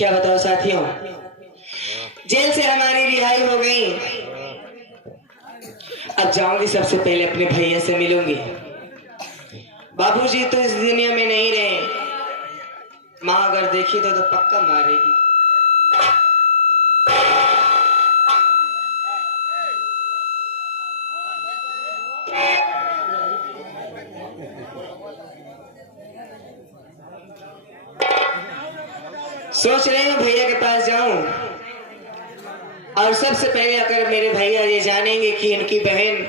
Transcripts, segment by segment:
क्या बताओ साथियों, जेल से हमारी रिहाई हो गई। अब जाऊंगी, सबसे पहले अपने भैया से मिलूंगी। बाबूजी तो इस दुनिया में नहीं रहे। माँ अगर देखी तो पक्का मारेगी। सोच रही हूँ भैया के पास जाऊं, और सबसे पहले अगर मेरे भैया ये जानेंगे कि इनकी बहन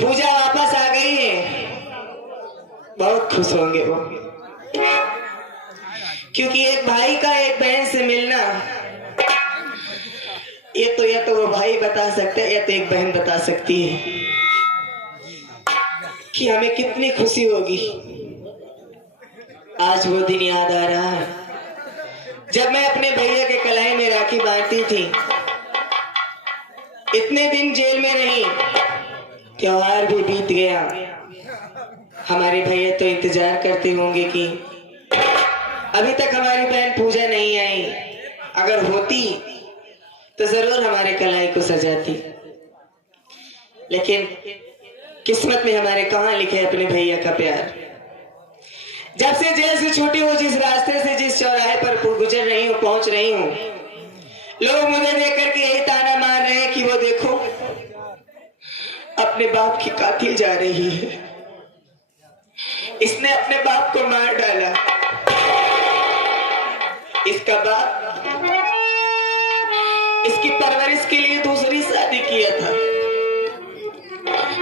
पूजा वापस आ गई है, बहुत खुश होंगे वो। क्योंकि एक भाई का एक बहन से मिलना, या तो वो भाई बता सकता है, या तो एक बहन बता सकती है कि हमें कितनी खुशी होगी। आज वो दिन याद आ रहा है जब मैं अपने भैया के कलाई में राखी बांधती थी। इतने दिन जेल में रही, त्योहार भी बीत गया। हमारे भैया तो इंतजार करते होंगे कि अभी तक हमारी बहन पूजा नहीं आई। अगर होती तो जरूर हमारे कलाई को सजाती, लेकिन किस्मत में हमारे कहां लिखे अपने भैया का प्यार। जब से जेल से छूटी हूँ, जिस रास्ते से जिस चौराहे पर गुजर रही हूँ, पहुंच रही हूँ, लोग मुझे देख करके यही ताना मार रहे हैं कि वो देखो अपने बाप की कातिल जा रही है, इसने अपने बाप को मार डाला। इसका बाप इसकी परवरिश के लिए दूसरी शादी किया था,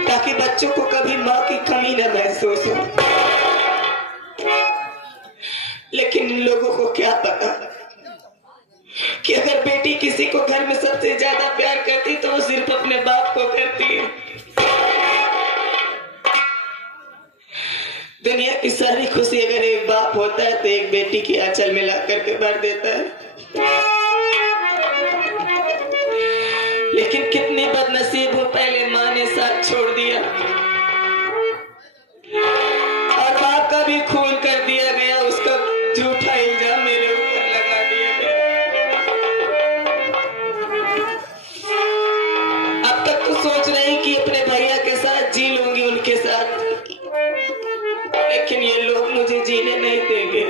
ताकि बच्चों को कभी माँ की कमी न महसूस हो। लेकिन इन लोगों को क्या पता कि अगर बेटी किसी को घर में सबसे ज्यादा प्यार करती तो वो सिर्फ अपने बाप को करती है। दुनिया की सारी खुशी अगर एक बाप होता है तो एक बेटी की आंचल में ला करके भर देता है। लेकिन कितनी बदनसीब हो, पहले माँ ने साथ छोड़ दिया और बाप का भी खून कर दिया गया। उसका झूठा इल्जाम मेरे ऊपर लगा दिया गया। अब तक तो सोच रही कि अपने भैया के साथ जी लूंगी, उनके साथ, लेकिन ये लोग मुझे जीने नहीं देंगे,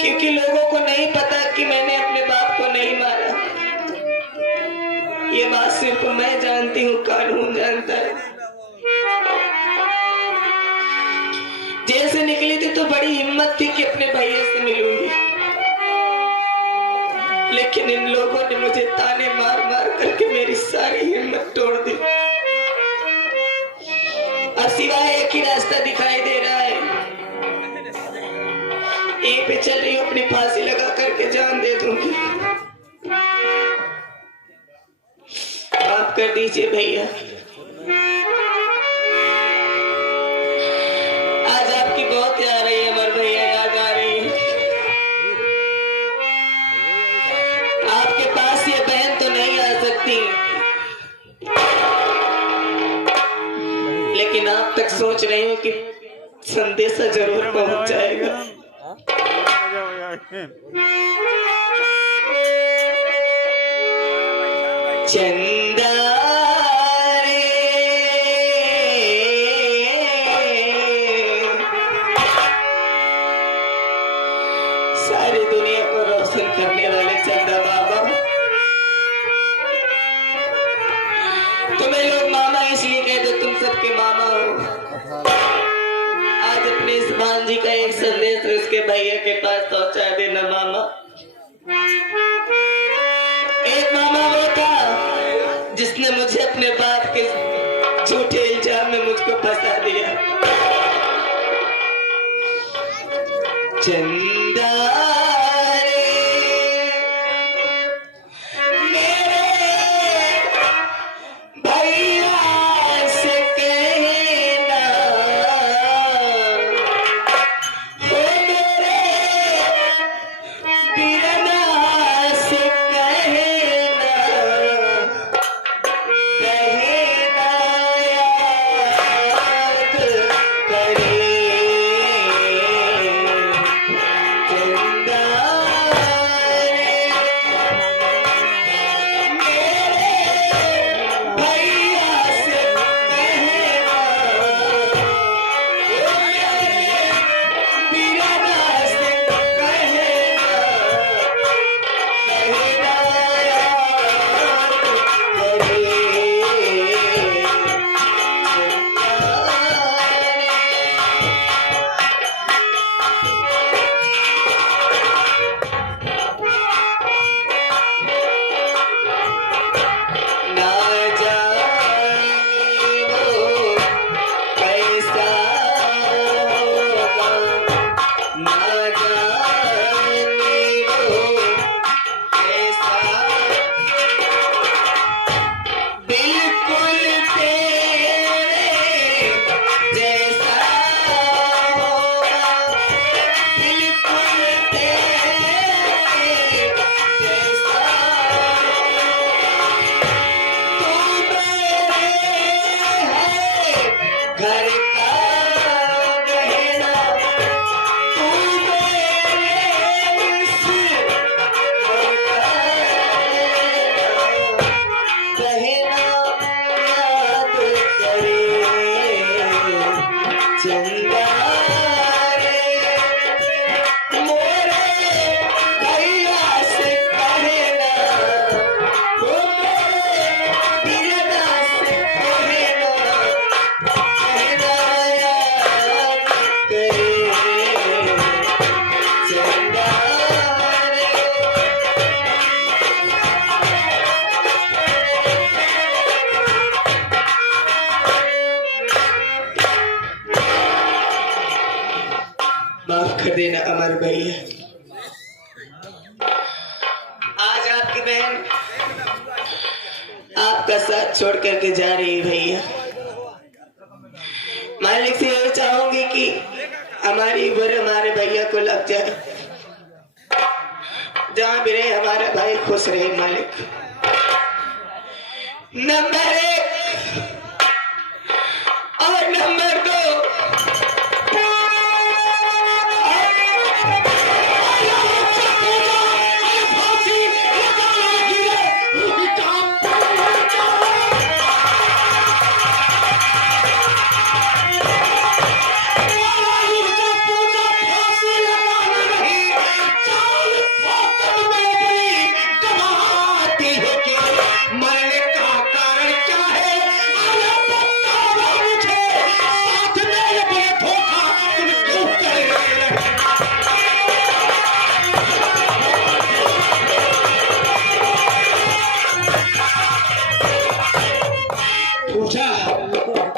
क्योंकि लोगों को नहीं पता कि मैंने अपने बाप को नहीं मारा। ये बात सिर्फ मैं जानती हूँ, कानून जानता है। जेल से निकली थी तो बड़ी हिम्मत थी कि अपने भैया से मिलूंगी, लेकिन इन लोगों ने मुझे ताने मार मार करके मेरी सारी हिम्मत तोड़ दी। अब सिवाय एक ही रास्ता दिखाई दे रहा है, यहीं पे चल रही हूँ, अपनी फांसी लगा करके जान दे दूंगी। माफ कर दीजिए भैया, आज आपकी बहुत याद आ रही है, अमर भैया याद आ रही है। आपके पास ये बहन तो नहीं आ सकती, लेकिन आप तक सोच रही हूँ कि संदेशा जरूर पहुंच जाएगा। चंदा रे सारी दुनिया को रोशन करने वाले चंदा बाबा, तुम्हें लोग मामा इसलिए कहते, तुम सबके मामा हो। आज अपने इस भांजी का एक संदेश उसके भैया के पास पहुंचा देना मामा। एक मामा वो था जिसने मुझे अपने बाप के झूठे इल्जाम में मुझको फंसा दिया। चंदा चंदा रे मोरे भैया से कहना, ओ मोरे बिरना से कहना, कहना याद करे चंदा रे। माफ कर देना अमर भैया, आज आपकी बहन आपका साथ छोड़ करके जा रही है भैया। मालिक से यही चाहूंगी कि हमारी उम्र हमारे भैया को लग जाए, जहां भी रहे हमारा भाई खुश रहे मालिक। नंबर 1 और नंबर 2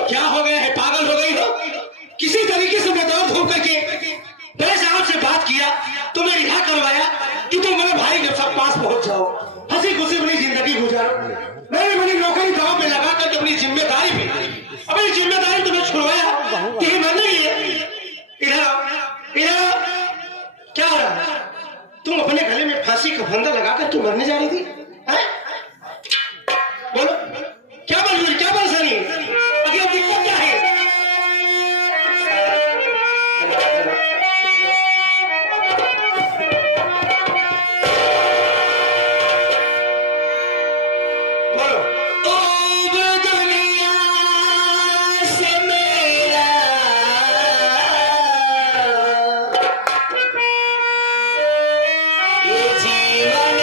क्या हो गया है? पागल हो गई हो? किसी तरीके से बेदौलत होकर के मेरे साहब से बात किया, तुम्हें रिहा करवाया कि तुम मेरे भाई के साथ पास पहुंच जाओ, हंसी खुशी अपनी जिंदगी गुजारो। मैंने मेरी नौकरी दांव में लगा करके अपनी जिम्मेदारी तुम्हें छुड़वाया कि मरने के लिए। इधर क्या हो रहा है? तुम अपने गले में फांसी का फंदा लगा कर तुम मरने जा रही थी, है? बोलो क्या मजबूरी, क्या परेशानी है? अभी अब दिक्कत क्या है? बोलो। ओ दुनिया से मेरा ये जीवन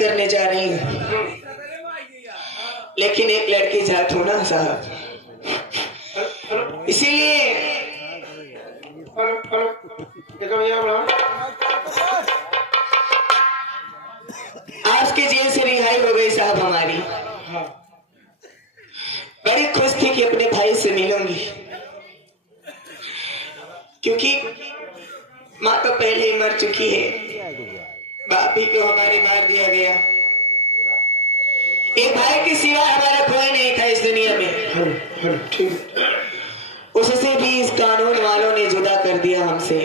करने जा रही हूँ, लेकिन एक लड़की साथ हो ना साहब, इसीलिए आज के जेल से रिहाई हो गई साहब हमारी। बड़ी खुश थी कि अपने भाई से मिलूंगी, क्योंकि माँ तो पहले ही मर चुकी है, बाप ही को हमारे मार दिया गया। एक भाई के सिवा हमारा कोई नहीं था इस दुनिया में, उससे भी इस कानून वालों ने जुदा से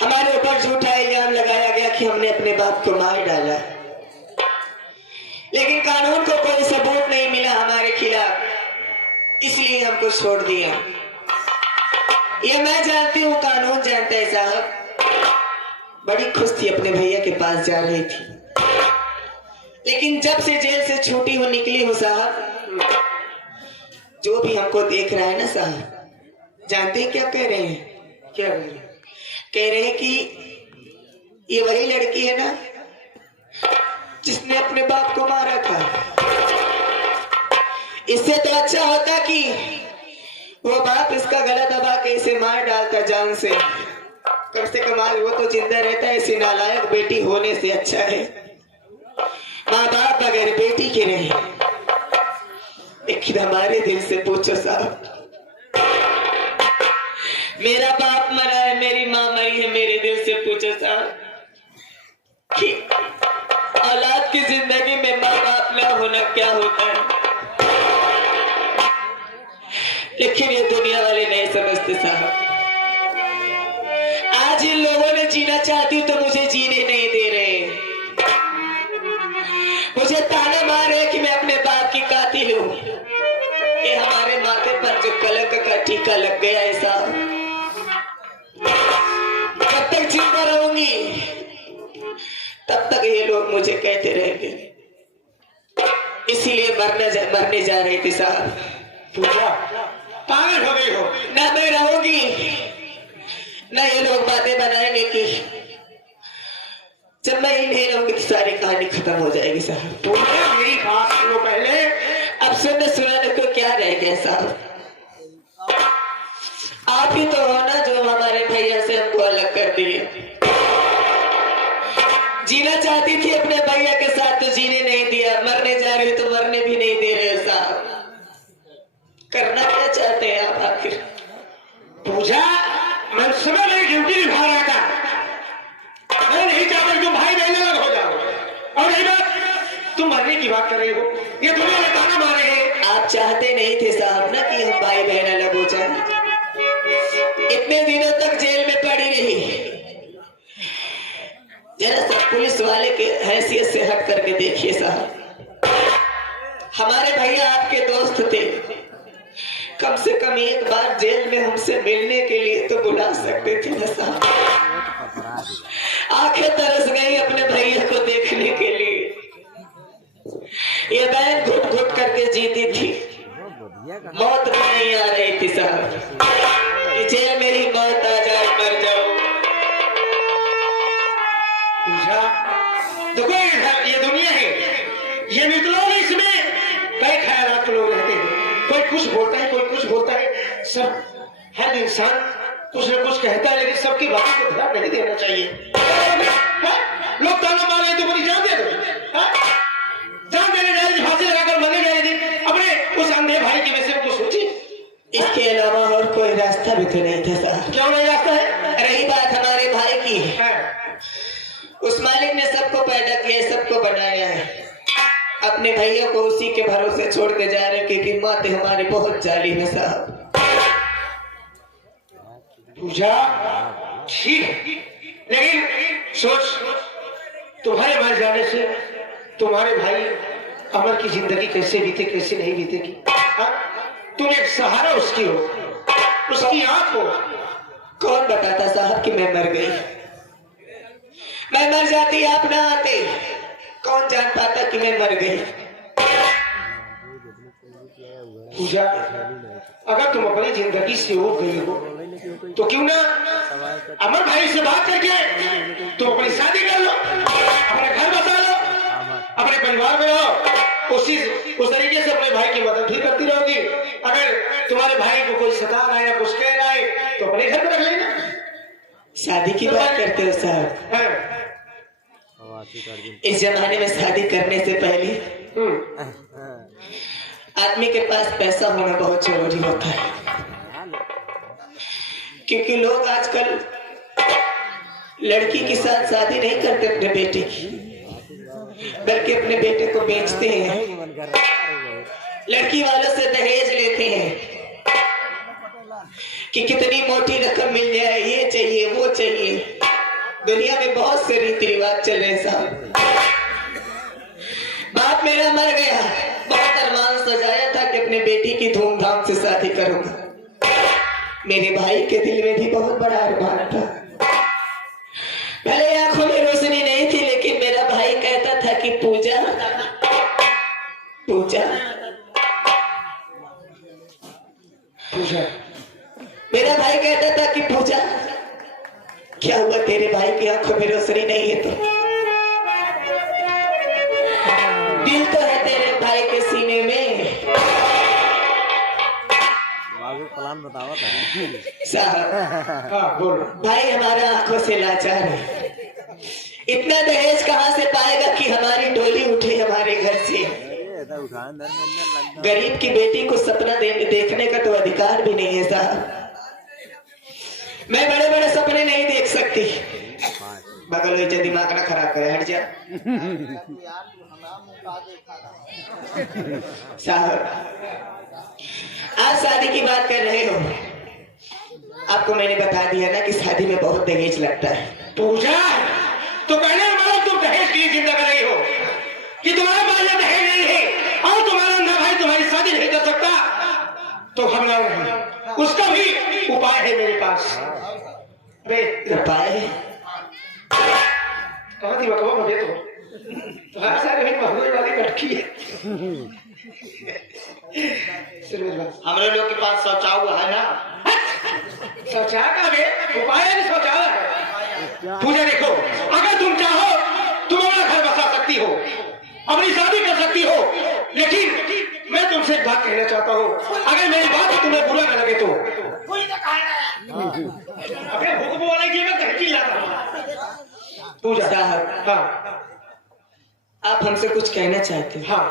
हमारे ऊपर झूठा इल्जाम लगाया गया कि हमने अपने बाप को मार डाला, लेकिन कानून को कोई सबूत नहीं मिला हमारे खिलाफ, इसलिए हमको छोड़ दिया। ये मैं जानती हूँ, कानून जानता है साहब। बड़ी खुश थी, अपने भैया के पास जा रही थी, लेकिन जब से जेल से छूटी हो निकली हो साहब, जो भी हमको देख रहा है ना साहब, जानते हैं क्या कह रहे हैं? क्या कह रहे हैं कि ये वही लड़की है ना जिसने अपने बाप को मारा था। इससे तो अच्छा होता कि वो बाप इसका गला दबा के इसे मार डालता जान से, कम से कम आज वो तो जिंदा रहता है। इसी नालायक बेटी होने से अच्छा है माँ बाप बगैर बेटी के नहीं। लेकिन हमारे दिल से पूछो साहब, मेरा बाप मरा है, मेरी माँ मरी है, मेरे दिल से पूछो साहब कि औलाद की जिंदगी में माँ बाप न होना क्या होता है। लेकिन ये दुनिया वाले नहीं समझते साहब। आज इन लोगों ने जीना चाहती हूँ तो मुझे जीने नहीं दे रहे, मुझे ताने मार रहे कि मैं अपने बाप की कातिल हूँ। ये हमारे माथे पर जो कलंक का टीका लग गया है साहब, जब तक जिंदा रहूंगी तब तक ये लोग मुझे कहते रहेंगे। इसीलिए मरने जा रहे थे साहब। पूजा पागल हो गई हो ना मैं रहूंगी, ना ये लोग बातें बनाएंगे कि जब मैं ही नहीं रहूंगी तो सारी कहानी खत्म हो जाएगी साहब। पूजा मेरी बात सुनो पहले। अब सुनाने को क्या रह गया साहब? आप ही तो हो ना जो हमारे भैया से हमको अलग कर दिए। जीना चाहती थी अपने भैया के साथ तो जीने नहीं दिया, मरने जा रही तो मरने भी नहीं दे रहे साहब। करना क्या चाहते हैं आप आखिर? पूजा मैं उस समय मेरी ड्यूटी निभा रहा था। मैं नहीं चाहता तुम भाई बहन अलग हो जाओ। और यही बात तुम मरने की बात कर रही हो, ये दुनिया में ताना मारे हैं। आप चाहते नहीं थे साहब ना कि हम भाई बहन अलग हो जाए। इतने दिनों तक जेल में पड़ी रही, जरा सा पुलिस वाले के हैसियत से हट करके देखिए साहब। हमारे भैया आपके दोस्त थे, कम से कम एक बार जेल में हमसे मिलने के लिए तो बुला सकते थे ना साहब। आंखें तरस गई अपने भैया को देखने के लिए। ये बहन घुट घुट करके जीती थी, मौत भी नहीं आ रही थी साहब कि जेल मेरी मौत आ जाए, मर जाओ। देखो ये दुनिया है, ये मित्रों इसमें कई ख्यालात लोग रहते हैं। कोई कुछ बोलता है, कोई कुछ बोलता है। सब हर इंसान कुछ न कुछ कहता है, लेकिन सबकी बातों को ध्यान नहीं देना चाहिए। लोग ताना मार रहे तो पूरी जान दे दो, जान देने जाए, फांसी लगाकर मरने जाए, लेकिन अपने उस अंधे भाई की वजह से सोचिए। इसके अलावा और कोई रास्ता भी तो नहीं था साहब। क्यों नहीं रास्ता है? रही बात हमारे भाई की, उस मालिक ने सबको पैदा किया, सबको बनाया है, अपने भैया को उसी के भरोसे छोड़ के जा रहे क्योंकि माते हमारे बहुत जालिम है साहब। पूजा ठीक, लेकिन सोच, तुम्हारे मर जाने से तुम्हारे भाई अमर की जिंदगी कैसे बीते, कैसे नहीं बीतेगी। तुम एक सहारा उसकी हो, उसकी आंख हो। कौन बताता साहब कि मैं मर गई? मैं मर जाती आप ना आते, कौन जान पाता कि मैं मर गई? पूजा अगर तुम अपनी जिंदगी से उब गई हो तो क्यों ना अमर भाई से बात करके तुम अपनी शादी कर लो, अपने घर बसा लो, अपने परिवार में रहो। उस तरीके से अपने भाई की मदद भी करती रहोगी। अगर तुम्हारे भाई को कोई सता रहा है या कुछ कह रहा है तो अपने घर में रख लेना। शादी की बात करते हो साहब? इस जमाने में शादी करने से पहले आदमी के पास पैसा होना बहुत जरूरी होता है, क्योंकि लोग आजकल लड़की के साथ शादी नहीं करते अपने बेटे की, बल्कि अपने बेटे को बेचते हैं, लड़की वालों से दहेज लेते हैं। कि कितनी मोटी रकम मिल जाए, ये चाहिए वो चाहिए। दुनिया में बहुत से रीति रिवाज चल रहे साहब। बाप मेरा मर गया, बहुत अरमान सजाया था कि अपने बेटी की धूमधाम से शादी करूंगा। मेरे भाई के दिल में भी बहुत बड़ा अरमान था। भले आंखों में रोशनी नहीं थी, लेकिन मेरा भाई कहता था कि पूजा पूजा पूजा। मेरा भाई कहता था कि पूजा, क्या हुआ तेरे भाई की आंखों में रोशनी नहीं है तो? दिल तो है तेरे भाई के सीने में। प्लान बताओ साहब, हाँ बोलो। भाई हमारा आंखों से लाचार है। इतना दहेज कहाँ से पाएगा कि हमारी डोली उठे हमारे घर से? गरीब की बेटी को सपना देखने का तो अधिकार भी नहीं है साहब। मैं बड़े बड़े सपने नहीं देख सकती। बगल में जो दिमाग ना खराब करे, हट जा साहब। आप शादी की बात कर रहे हो, आपको मैंने बता दिया ना कि शादी में बहुत दहेज लगता है। पूजा, तो कहने का मतलब तुम दहेज की चिंता कर रही हो कि तुम्हारे पास ये दहेज नहीं है और तुम्हारा अंधा भाई तुम्हारी शादी नहीं कर सकता, तो घबराओ नहीं, उसका भी उपाय है मेरे पास। उपाय कहाँ थी बकवा भगे तो सारे महंगे वाली लड़की है। हमारे लोग के पास शौचालय है ना? शौचालय का भी उपाय है, शौचालय है। पूजा देखो, अगर तुम चाहो तुम अपना घर बसा सकती हो, अपनी शादी कर सकती हो, लेकिन मैं तुमसे एक बात कहना चाहता हूँ, अगर मेरी बात तुम्हें बुरा न लगे तो अबे भूख वाला ये मैं कहीं लाता। पूजा साहब, हाँ आप हमसे कुछ कहना चाहते हैं? हाँ,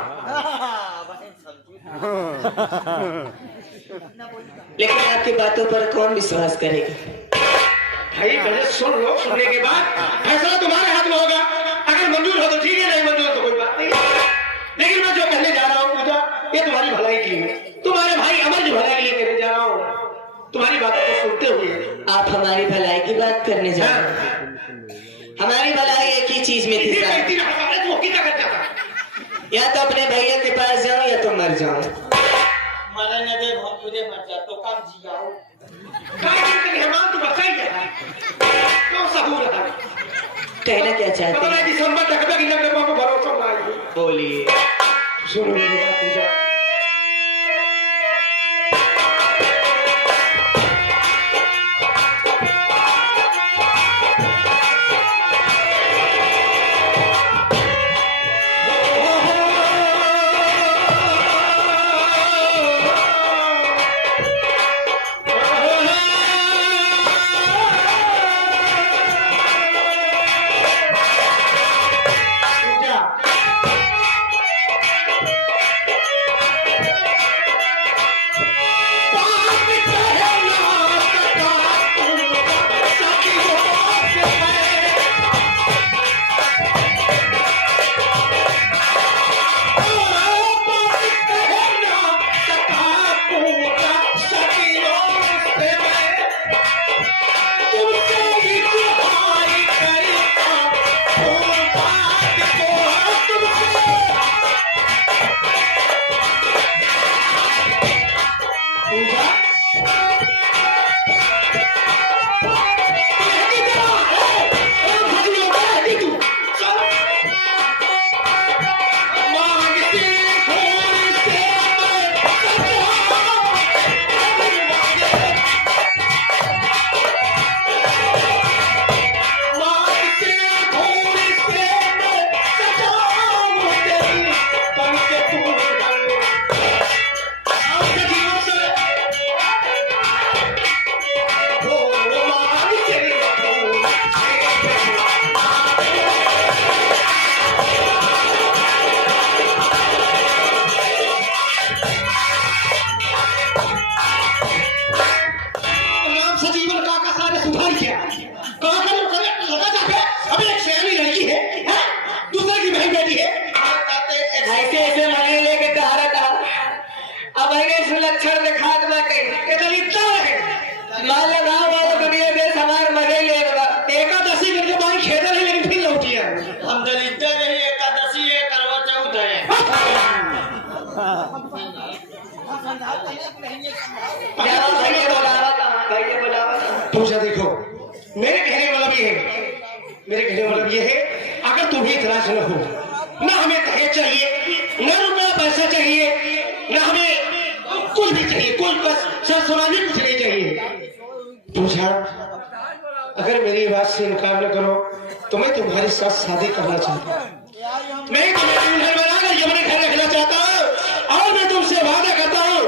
लेकिन आपकी बातों पर कौन विश्वास करेगा? भाई पहले सुन लो, सुनने के बाद फैसला तुम्हारे हाथ में होगा। अगर मंजूर हो तो ठीक है, नहीं मंजूर हो तो कोई बात नहीं। लेकिन मैं जो कहने जा रहा हूँ पूजा, ये तुम्हारी भलाई के लिए, तुम्हारे भाई अमर की भलाई के लिए कहने जा रहा हूँ। तुम्हारी बातों को सुनते हुए आप हमारी भलाई की बात करने जा रहे हैं। हमारी भलाई एक ही चीज में थी साहब, या तो अपने भैया के पास जाऊं या तो मर जाऊं। मरे न दे तुझे मर जा तो कम जियाओ। मेहमान तो बचा ही है, तो सबूर है। कहना क्या चाहते हैं? दिसंबर तक तक इन लोगों को भरोसा ना है। बोलिए। सुनो मेरी बात पूजा, मान लो गाँव वालों दुनिया देश हमारे मजे ले रहा एकादशी करके बाई खेदा नहीं लेकिन फिर लौटी है। हम दलित नहीं, एकादशी है, करवा चौथ है। पूजा देखो, मेरे कहने वाला भी है, मेरे कहने वाला ये है, अगर तुम्हें इतराज न हो, ना हमें दहेज चाहिए, ना रुपया पैसा चाहिए, ना हमें कुछ भी चाहिए, कोई बस सर सुनाने कुछ नहीं चाहिए। पूजा, अगर मेरी बात से इनकार न करो तो मैं तुम्हारे साथ शादी करना चाहता हूँ। मैं तुम्हें दुल्हन बनाकर यमने घर रखना चाहता हूँ और मैं तुमसे वादा करता हूँ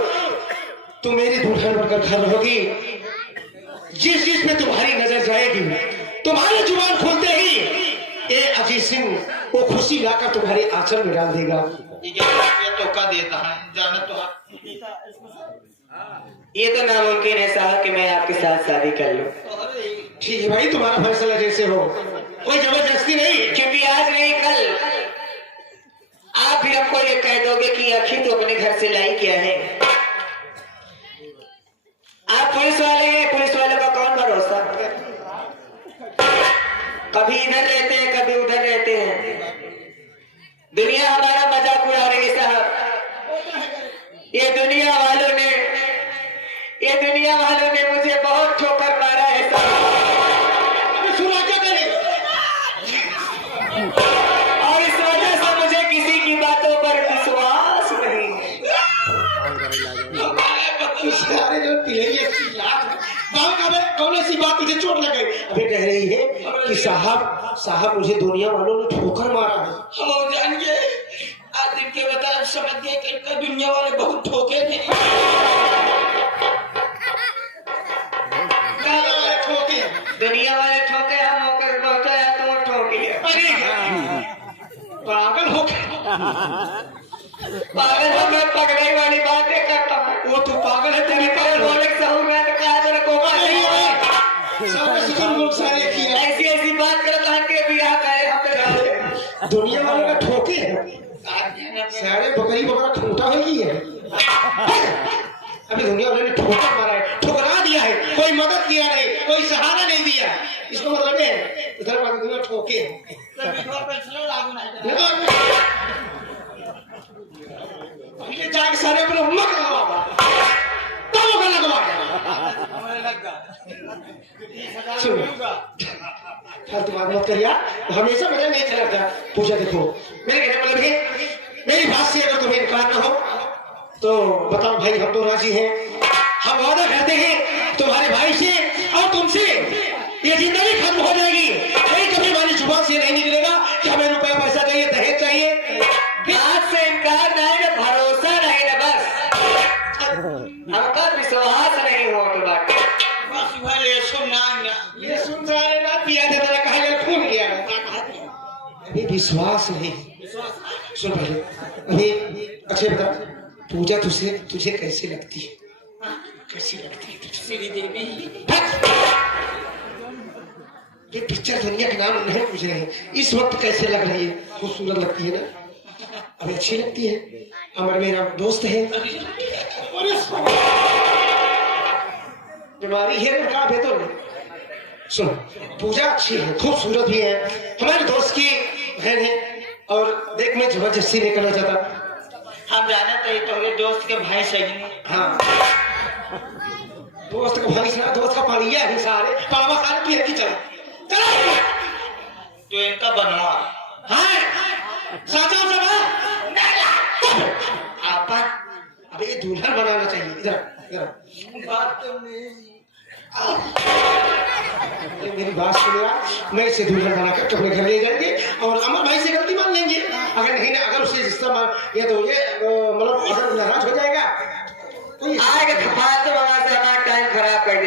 तुम मेरी दुल्हन बनकर घर रहोगी। जिस चीज पे तुम्हारी नजर जाएगी, तुम्हारी जुबान खोलते ही ये अजीत सिंह वो खुशी लाकर तुम्हारे आंचल में डाल देगा। ये धोखा देता है, जाना तो आप। ये तो नामुमकिन है साहब कि मैं आपके साथ शादी कर लूं। ठीक है भाई, तुम्हारा फैसला जैसे हो, कोई जबरदस्ती नहीं। क्योंकि आज नहीं कल आप भी हमको ये कह दोगे कि आखिर तो अपने घर से लाई क्या है। आप पुलिस वाले हैं, पुलिस वालों का कौन भरोसा। कभी इधर रहते हैं, कभी उधर रहते हैं। दुनिया हमारा मजाक उड़ा रही है साहब। ये दुनिया वालों ने मुझे बहुत ठोकर मारा है साहब। और इस वजह से मुझे किसी की बातों पर विश्वास नहीं है। कौन सी बात मुझे चोट लग गई? अभी कह रही है कि साहब मुझे दुनिया वालों ने ठोकर मारा है। हम जानिए, आज दिन के बता समझ गए कि इनका दुनिया वाले बहुत ठोके थे। दुनिया वाले ठोके, हम होकर पहुंचा या तुम ठोकी। अरे पागल हो गए, पागल हो मैं पकड़ाई वाली बातें करता हूँ। वो तो पागल है, तेरी पागल हो। ऐसी बात करता है कि बियाह करे हम दुनिया वालों का ठोके है, सारे बकरी बकरा खूंटा हो गई है। अभी दुनिया वालों ने ठोकर मारा है, ठुकरा दिया है, कोई मदद किया नहीं, कोई सहारा नहीं दिया। इसको मतलब है इधर वाली दुनिया ठोके है। जाके सारे अपने मत लगवा, तब वो लगवा फालतू बात मत करिए, हमेशा मुझे नहीं अच्छा लगता। पूजा देखो, मेरे कहने मतलब है, मेरी बात से अगर तुम्हें इनकार ना हो तो बताओ भाई, हम तो राजी हैं। हम वादा करते हैं तुम्हारे भाई से और तुमसे, ये जिंदगी खत्म हो जाएगी। कोई कभी हमारी जुबान से नहीं निकलेगा कि हमें रुपया पैसा चाहिए, दहेज चाहिए। आज से इनकार नहीं ना, भरोसा नहीं ना, बस हम पर विश्वास नहीं हो तो बात। ये सुन रहा है ना, पिया दे तेरा कहा गया खून गया। अभी विश्वास नहीं, सुन पहले अभी अच्छे बता, पूजा तुझे कैसी लगती है? कैसी लगती है श्री देवी? ये पिक्चर दुनिया के नाम नहीं पूछ रहे हैं, इस वक्त कैसे लग रही है? खूबसूरत लगती है ना, अभी अच्छी लगती है। अमर मेरा दोस्त है, बीमारी है ना, कहा बेहतर नहीं। सुन, पूजा अच्छी है, खूबसूरत भी है, हमारे दोस्त की बहन है। और देख, मैं जबरदस्ती नहीं करना चाहता। हम जाना तो तुम्हारे दोस्त के भाई सही नहीं। हाँ, दोस्त का भाई सुना, दोस्त का पालिया है सारे पावा सारे पी रखी। चला चला तो इनका बनवा। हाँ साचा सभा आपा, अबे ये दुल्हन बनाना चाहिए। इधर इधर बात तो नहीं। मेरी बात सुनिए, मैं इसे दुल्हन बनाकर अपने घर ले जाएंगे और अमर भाई से गलती मान लेंगे। अगर नहीं ना, अगर उसे रिश्ता ये तो ये मतलब अगर नाराज हो जाएगा, आएगा तो फालतू बवाल से हमारा टाइम खराब कर